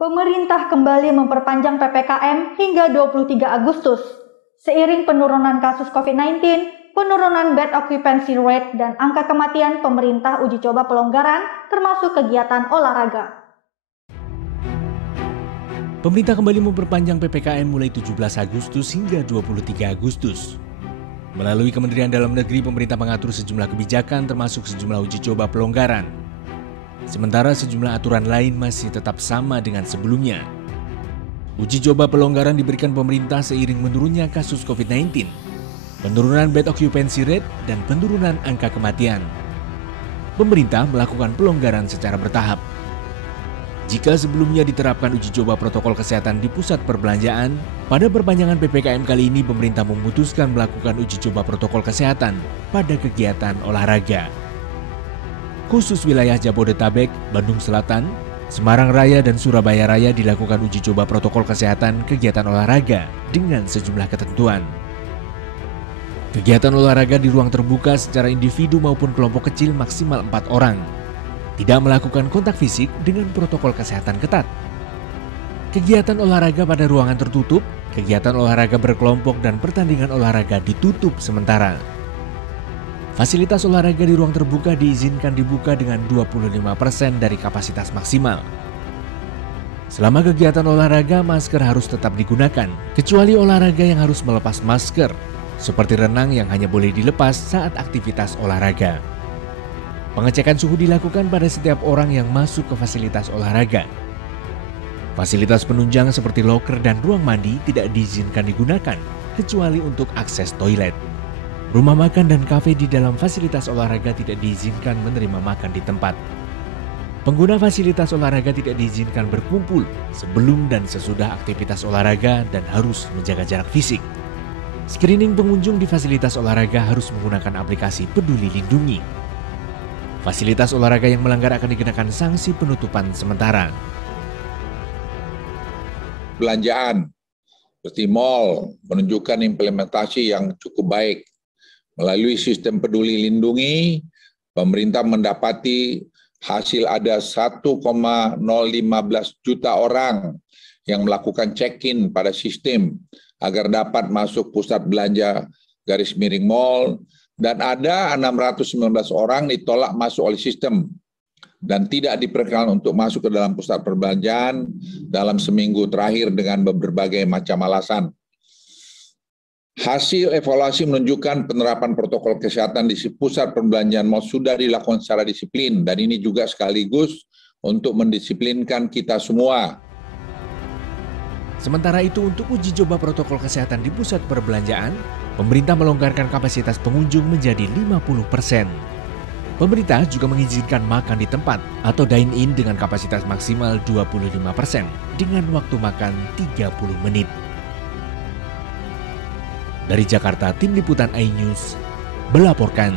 Pemerintah kembali memperpanjang PPKM hingga 23 Agustus. Seiring penurunan kasus COVID-19, penurunan bed occupancy rate, dan angka kematian, pemerintah uji coba pelonggaran termasuk kegiatan olahraga. Pemerintah kembali memperpanjang PPKM mulai 17 Agustus hingga 23 Agustus. Melalui Kementerian Dalam Negeri, pemerintah mengatur sejumlah kebijakan termasuk sejumlah uji coba pelonggaran. Sementara sejumlah aturan lain masih tetap sama dengan sebelumnya. Uji coba pelonggaran diberikan pemerintah seiring menurunnya kasus COVID-19, penurunan bed occupancy rate, dan penurunan angka kematian. Pemerintah melakukan pelonggaran secara bertahap. Jika sebelumnya diterapkan uji coba protokol kesehatan di pusat perbelanjaan, pada perpanjangan PPKM kali ini pemerintah memutuskan melakukan uji coba protokol kesehatan pada kegiatan olahraga. Khusus wilayah Jabodetabek, Bandung Selatan, Semarang Raya, dan Surabaya Raya dilakukan uji coba protokol kesehatan kegiatan olahraga dengan sejumlah ketentuan. Kegiatan olahraga di ruang terbuka secara individu maupun kelompok kecil maksimal 4 orang. Tidak melakukan kontak fisik dengan protokol kesehatan ketat. Kegiatan olahraga pada ruangan tertutup, kegiatan olahraga berkelompok, dan pertandingan olahraga ditutup sementara. Fasilitas olahraga di ruang terbuka diizinkan dibuka dengan 25% dari kapasitas maksimal. Selama kegiatan olahraga, masker harus tetap digunakan, kecuali olahraga yang harus melepas masker, seperti renang yang hanya boleh dilepas saat aktivitas olahraga. Pengecekan suhu dilakukan pada setiap orang yang masuk ke fasilitas olahraga. Fasilitas penunjang seperti loker dan ruang mandi tidak diizinkan digunakan, kecuali untuk akses toilet. Rumah makan dan kafe di dalam fasilitas olahraga tidak diizinkan menerima makan di tempat. Pengguna fasilitas olahraga tidak diizinkan berkumpul sebelum dan sesudah aktivitas olahraga dan harus menjaga jarak fisik. Screening pengunjung di fasilitas olahraga harus menggunakan aplikasi Peduli Lindungi. Fasilitas olahraga yang melanggar akan dikenakan sanksi penutupan sementara. Belanjaan seperti mal menunjukkan implementasi yang cukup baik. Melalui sistem Peduli Lindungi, pemerintah mendapati hasil ada 1,015 juta orang yang melakukan check-in pada sistem agar dapat masuk pusat belanja _mall, dan ada 619 orang ditolak masuk oleh sistem dan tidak diperkenankan untuk masuk ke dalam pusat perbelanjaan dalam seminggu terakhir dengan berbagai macam alasan. Hasil evaluasi menunjukkan penerapan protokol kesehatan di pusat perbelanjaan mal sudah dilakukan secara disiplin, dan ini juga sekaligus untuk mendisiplinkan kita semua. Sementara itu, untuk uji coba protokol kesehatan di pusat perbelanjaan, pemerintah melonggarkan kapasitas pengunjung menjadi 50%. Pemerintah juga mengizinkan makan di tempat atau dine-in dengan kapasitas maksimal 25% dengan waktu makan 30 menit. Dari Jakarta, Tim Liputan iNews melaporkan.